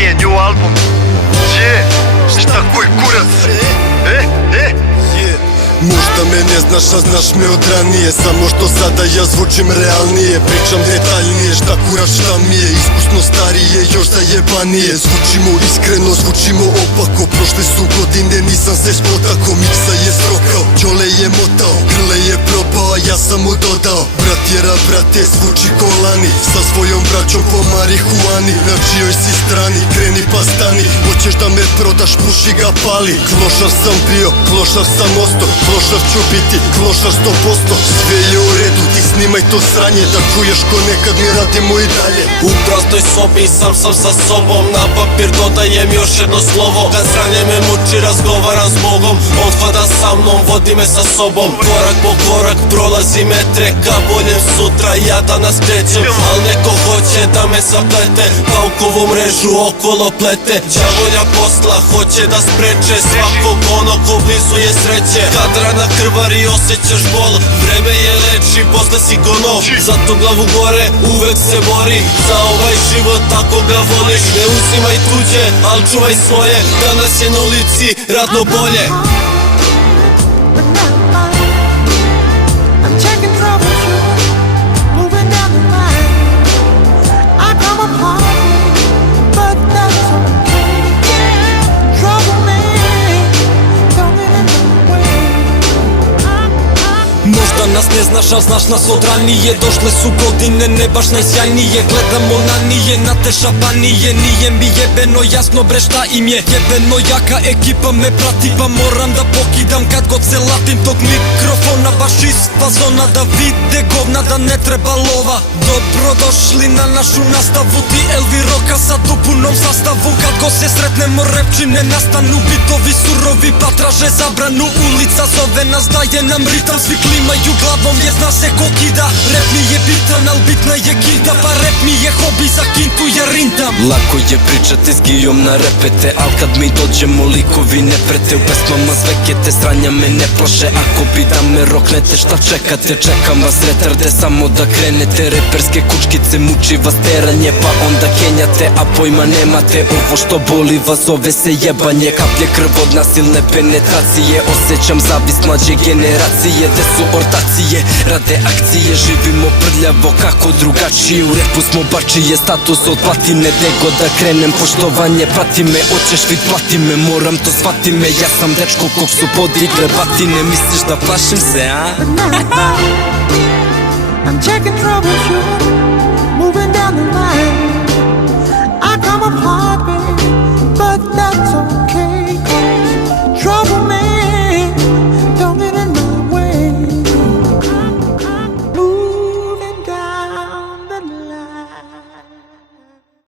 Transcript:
je new album. Šta koji kurac? Možda me ne znaš, a znaš me od ranije. Samo što sada ja zvučim realnije. Pričam detaljnije, šta kurac šta mi je. Iskusno starije, još zajebanije. Zvučimo iskreno, zvučimo opako. Prošle su godine, nisam se spotako. Miksa je srokao, Đole je motao, Grle je propao, a ja sam mu dodao. Brat jera brate, zvuči ko lani. Sa svojom braćom po marihuani. Na čijoj si strani, kreni pa stani. Hoćeš da me prodaš, puši ga pali. Klošar sam bio, klošar sam ostao. Klošar ću biti, klošar 100%. Sve je u redu, ti snimaj to sranje. Da čuješ ko nekad mi radimo i dalje. U praznoj sobi sam sa sobom. Na papir dodajem još jedno slovo. Kad sranje me muči, razgovaram s Bogom. On hvada sa mnom, vodi me sa sobom. Korak po korak prolazi metre. Ka boljem sutra ja danas krećem. Al neko hoće da me zaplete. Paukovu mrežu okolo plete. Đavolja posla hoće da spreče svakog ono ko blizu je sreće. Kad rana krvari osjećaš bol. Vreme je leči, posle si ko nov. Zato glavu gore uvek se bori. Za ovaj život ako ga voliš. Ne uzimaj tuđe, al čuvaj svoje. Danas je na ulici radno bolje. Možda nas ne znaš, al znaš nas od ranije. Došle su godine, ne baš najsjajnije. Gledamo na nije, na te šapanije. Nije mi jebeno jasno bre šta im je. Jebeno jaka ekipa me prati. Pa moram da pokidam kad god se latim tog mikrofona. Baš iz fazona da vide govna da ne treba lova. Dobrodošli na našu nastavu. Ti Elvi Roka sad u punom sastavu. Kad god se sretnemo repčine nastanu. Bitovi surovi pa traže zabranu. Ulica zove nas, daje nam ritam. Svi klimaju glavom jer zna se ko kida. Rap mi je bitan, al bitna je kinta. Pa rap mi je hobi, za kintu ja rintam. Lako je pričati s Gijom na repete. Al kad mi dođemo likovi ne prete. U pesmama zvekete, stranja me ne plaše. Ako bi da me roknete šta čekate. Čekam vas retarde samo da krenete. Reperske kučkice muči vas teranje. Pa onda kenjate, a pojma nemate. Ovo što boli vas zove se jebanje. Kaplje krv od nasilne penetracije. Osjećam zavist mlađe generacije. Gde su ortacije, rade akcije. Živimo prljavo kako drugačije. U repu smo bačije, status od platine. Gde god da krenem poštovanje prati me. Hoćeš vid plati me, moram to shvati me. Ja sam dečko kog su podigle batine. Misliš da plašim se, a? I'm checking troubleshoot.